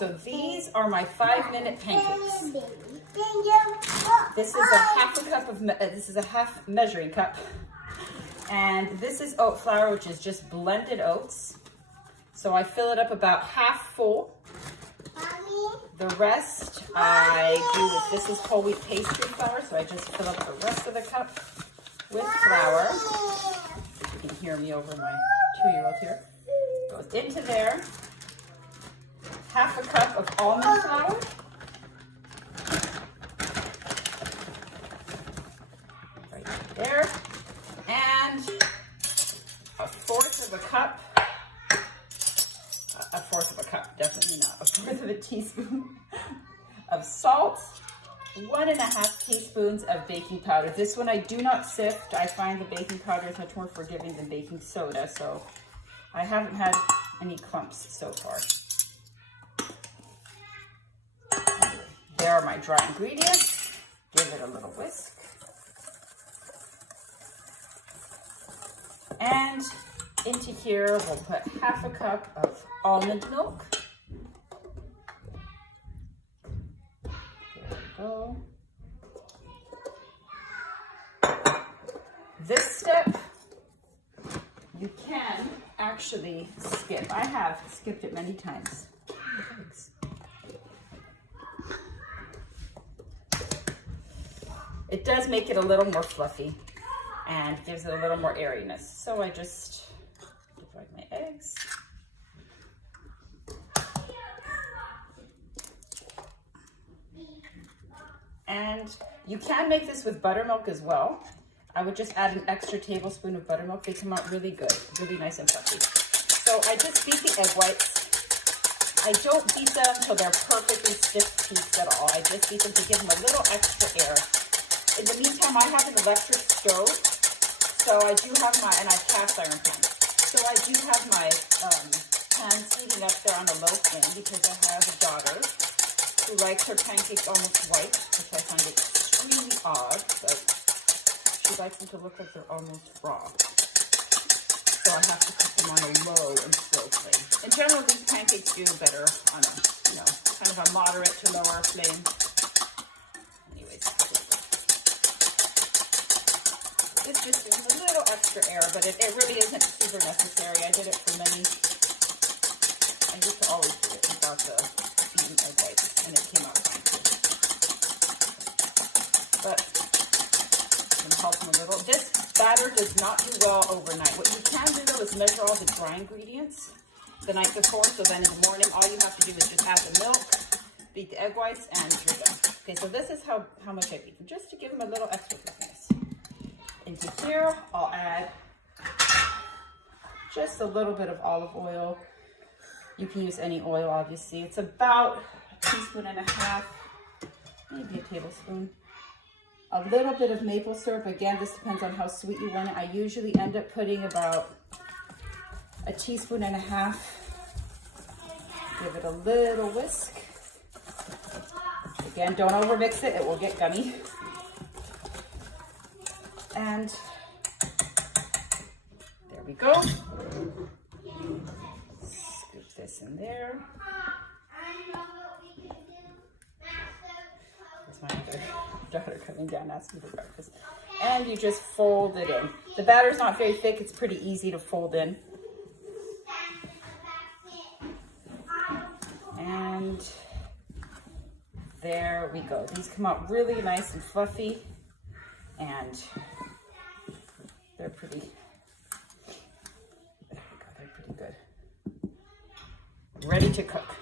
so these are my 5-minute pancakes. This is a half measuring cup. And this is oat flour, which is just blended oats. So I fill it up about half full. The rest I do with, this is whole wheat pastry flour, so I just fill up the rest of the cup with flour. You can hear me over my 2-year-old here. Goes into there. Half a cup of almond flour. Right there. And a fourth of a cup, definitely not, a fourth of a teaspoon of salt, 1.5 teaspoons of baking powder. This one I do not sift. I find the baking powder is much more forgiving than baking soda, so I haven't had any clumps so far. There are my dry ingredients. Give it a little whisk. And into here, we'll put half a cup of almond milk. There we go. This step, you can actually skip. I have skipped it many times. It does make it a little more fluffy and gives it a little more airiness. So I just divide my eggs. And you can make this with buttermilk as well. I would just add an extra tablespoon of buttermilk. They come out really good, really nice and fluffy. So I just beat the egg whites. I don't beat them until they're perfectly stiff peaks at all. I just beat them to give them a little extra air. In the meantime, I have an electric stove, so I do have my, and I have cast iron pan. So I do have my pan heating up there on a low flame because I have a daughter who likes her pancakes almost white, which I find extremely odd, but she likes them to look like they're almost raw. So I have to cook them on a low and slow flame. In general, these pancakes do better on a, kind of a moderate to lower flame. Anyways, this just gives a little extra air, but it really isn't super necessary. I did it for many, I used to always do it without the beaten egg whites, and it came out fine too. But I'm helping a little. This batter does not do well overnight. What you can do though is measure all the dry ingredients the night before, so then in the morning all you have to do is just add the milk, beat the egg whites, and you're done. Okay, so this is how much I beat them, just to give them a little extra thickness. Into here, I'll add just a little bit of olive oil. You can use any oil, obviously. It's about 1.5 teaspoons, maybe a tablespoon. A little bit of maple syrup. Again, this depends on how sweet you want it. I usually end up putting about 1.5 teaspoons. Give it a little whisk. Again, don't overmix it. It will get gummy. And there we go. Scoop this in there. There's my other daughter coming down asking for breakfast. And you just fold it in. The batter's not very thick. It's pretty easy to fold in. And there we go. These come out really nice and fluffy, and they're pretty, there we go, they're pretty good. Ready to cook.